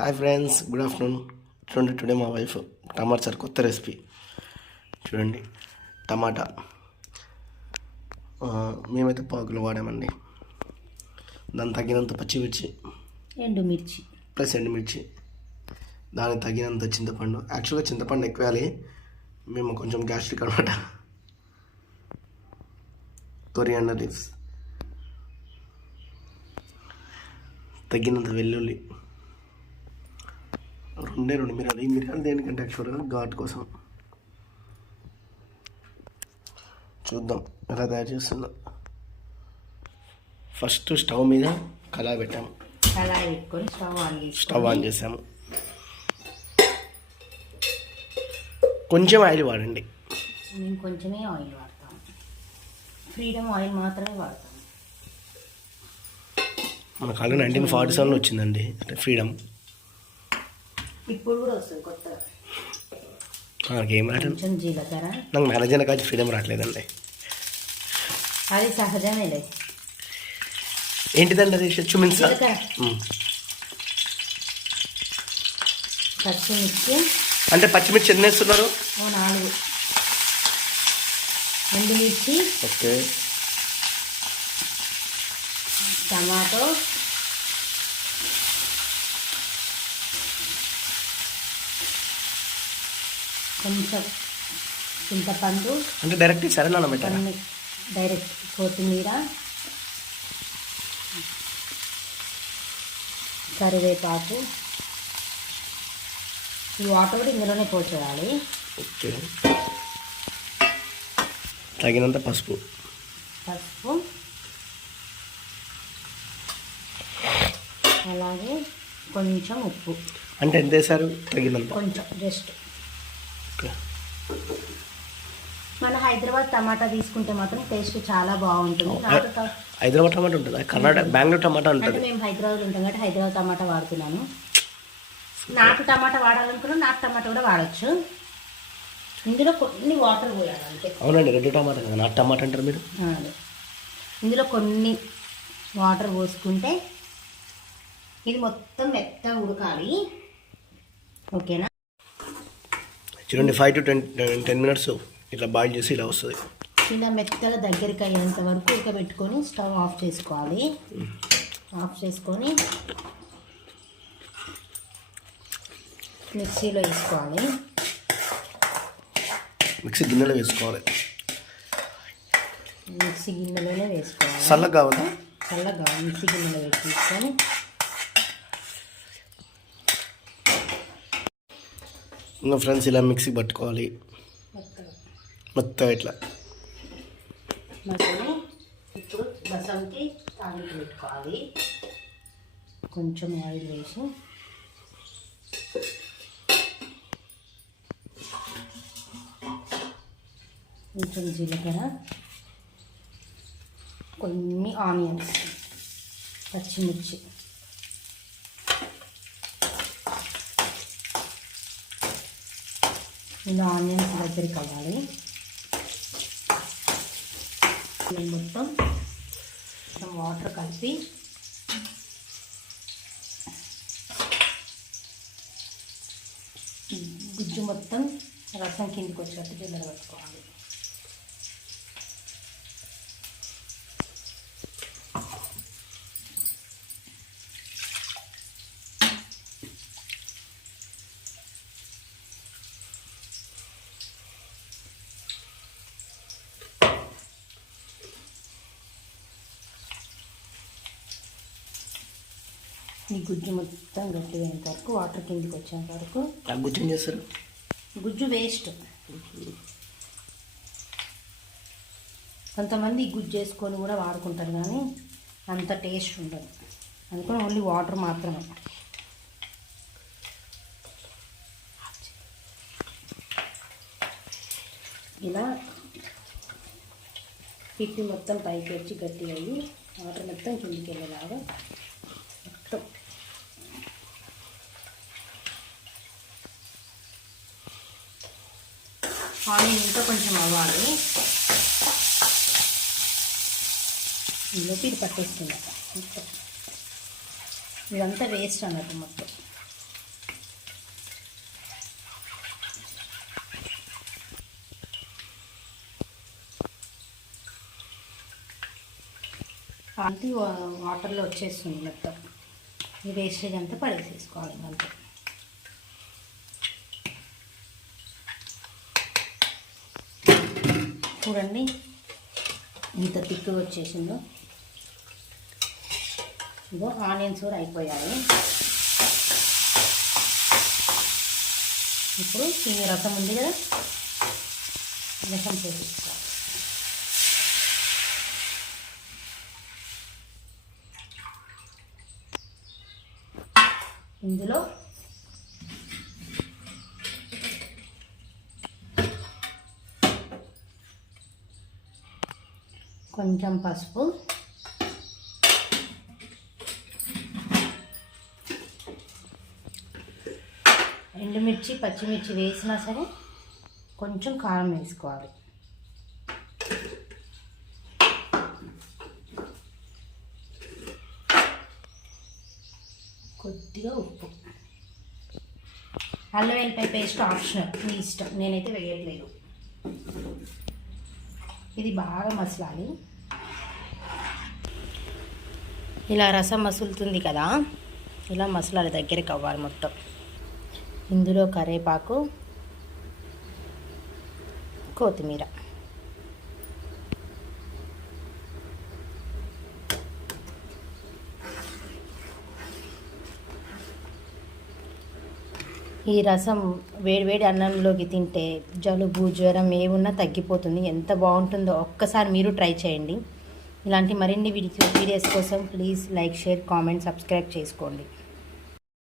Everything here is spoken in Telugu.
Hi friends, good afternoon. చూడండి, టుడే మా వైఫ్ టమాటా సార్ కొత్త రెసిపీ. చూడండి, టమాటా మేమైతే పాకులు వాడామండి. దానికి తగినంత పచ్చిమిర్చి, ఎండుమిర్చి ప్లస్ ఎండుమిర్చి, దానికి తగినంత చింతపండు. యాక్చువల్గా చింతపండు ఎక్కువ వేయాలి, మేము కొంచెం గ్యాస్ట్రిక్ అనమాట. కొరియాండర్ లీవ్స్, తగినంత వెల్లుల్లి, రెండు మిరియాలు. ఈ మిరియాలు దేనికంటే యాక్చువల్గా ఘాట్ కోసం. చూద్దాం ఎలా తయారు చేస్తుందో. ఫస్ట్ స్టవ్ మీద కళాయి పెట్టాము, స్టవ్ ఆన్ చేసాము. కొంచెం ఆయిల్ వాడండి. మేము కొంచెమే ఆయిల్ వాడతాం, ఫ్రీడమ్ ఆయిల్ మాత్రమే వాడతాం. మన కాలం 1947లో వచ్చిందండి అంటే ఫ్రీడమ్. ఇప్పుడు కూడా వస్తుంది కొత్తగా. నాకేం రావట్లేదు, కొంచెం జీలకర్ర. నాకు మ్యారేజ్ అయిన కాదు ఫ్రీడమ్ రావట్లేదండి. అది సహజమేలే. ఏంటిదండి అది? చూపించా. పచ్చిమిర్చి అంటే పచ్చిమిర్చి ఎన్ని వేస్తున్నారు? 4. ఎండుమిర్చి, ఓకే, టమాటో, కొంచెం చింతపండు, అంటే డైరెక్ట్ సరే నానబెట్టాలి. డైరెక్ట్ కొత్తిమీర, కరివేపాకు. ఈ వాటర్ కూడా ఇందులోనే పోసేయాలి. ఓకే, తగినంత పసుపు, అలాగే కొంచెం ఉప్పు. అంటే ఎంత వేసారు? తగినంత, కొంచెం జస్ట్. మన హైదరాబాద్ టమాటా తీసుకుంటే మాత్రం టేస్ట్ చాలా బాగుంటుంది. హైదరాబాద్ టమాటా ఉంటుంది, కర్ణాటక బెంగళూరు టమాటా ఉంటుంది. అంటే మేము హైదరాబాద్లో ఉంటాం కాబట్టి హైదరాబాద్ టమాటా వాడుతున్నాను. నాటు టమాటా వాడాలనుకున్నాను, నాటు టమాటా కూడా వాడచ్చు. ఇందులో కొన్ని వాటర్ పోయాలి అంతే. అవునండి, రెడ్ టమాటా కదా, నాటు టమాటా అంటారు మీరు. ఇందులో కొన్ని వాటర్ పోసుకుంటే ఇది మొత్తం మెత్తగా ఉడకాలి. ఓకేనా? చూడండి, 5 to 10 minutes ఇట్లా బాయిల్ చేసి ఇలా వస్తుంది. ఇలా మెత్తగా దగ్గరికి అయ్యేంత వరకు ఉడకబెట్టుకొని స్టవ్ ఆఫ్ చేసుకోవాలి. ఆఫ్ చేసుకొని మిక్సీలో వేసుకోవాలి. మిక్సీ గిన్నెలో వేసుకోవాలి. మిక్సీ గిన్నెలోనే వేసుకోవాలి. చల్లగా కావాలా? చల్లగా మిక్సీ గిన్నెలో వేసుకొని ఇంకా ఫ్రెండ్స్ ఇలా మిక్సీ పట్టుకోవాలి మొత్తం ఇట్లా. ఇప్పుడు బసంకి తాలింపు పెట్టుకోవాలి. కొంచెం ఆయిల్ వేసి కొంచెం జీలకర్ర, కొన్ని ఆనియన్స్, పచ్చిమిర్చి, ఇలా ఆనియన్స్ దగ్గరికి అవ్వాలి. మొత్తం వాటర్ కలిపి గుజ్జు మొత్తం రసం కిందికి వచ్చేట్టు జిల్లర పెట్టుకోవాలి. ఈ గుజ్జు మొత్తం గట్టిగా అయ్యేంత వరకు, వాటర్ కిందికి వచ్చేంత వరకు. గుజ్జు ఏం చేస్తారు? గుజ్జు వేస్ట్. కొంతమంది గుజ్జు వేసుకొని కూడా వాడుకుంటారు, కానీ అంత టేస్ట్ ఉండదు. అందుకని ఓన్లీ వాటర్ మాత్రమే. ఇలా పిప్పి మొత్తం పైకి వచ్చి గట్టిగా అయ్యి వాటర్ మొత్తం కిందికి వెళ్ళేలాగా మొత్తం ఆనియన్ ఇంకా కొంచెం అవ్వాలి. ఇందులోకి ఇది పట్టేస్తుంది మొత్తం. ఇదంతా వేస్ట్ అన్నట్టు మొత్తం. కాంతి వాటర్లో వచ్చేస్తుంది మొత్తం. ఈ వేస్టేజ్ అంతా పడేసేసుకోవాలి అంతే. చూడండి ఇంత తిక్కుగా వచ్చేసిందో. ఇదో ఆనియన్స్ కూడా అయిపోయాయి. ఇప్పుడు ఈ రసం ఉంది కదా, రసం చేసేసుకోవాలి. ఇందులో కొంచెం పసుపు, ఎండుమిర్చి పచ్చిమిర్చి వేసినా సరే కొంచెం కారం వేసుకోవాలి. కొద్దిగా ఉప్పు. అల్లం వెల్లిపాయ పేస్ట్ ఆప్షనల్, మీ ఇష్టం, నేనైతే వేయట్లేదు. ఇది బాగా మసలాలి. ఇలా రసం మసులుతుంది కదా, ఇలా మసలాలి, దగ్గరికి అవ్వాలి మొత్తం. ఇందులో కరివేపాకు, కొత్తిమీర, ఈ రసం వేడివేడి అన్నంలోకి తింటే జలుబు జ్వరం ఏమున్నా తగ్గిపోతుంది. ఎంత బాగుంటుందో ఒక్కసారి మీరు ట్రై చేయండి. ఇలాంటి మరిన్ని వీడియోస్ కోసం please like, share, comment, subscribe చేసుకోండి.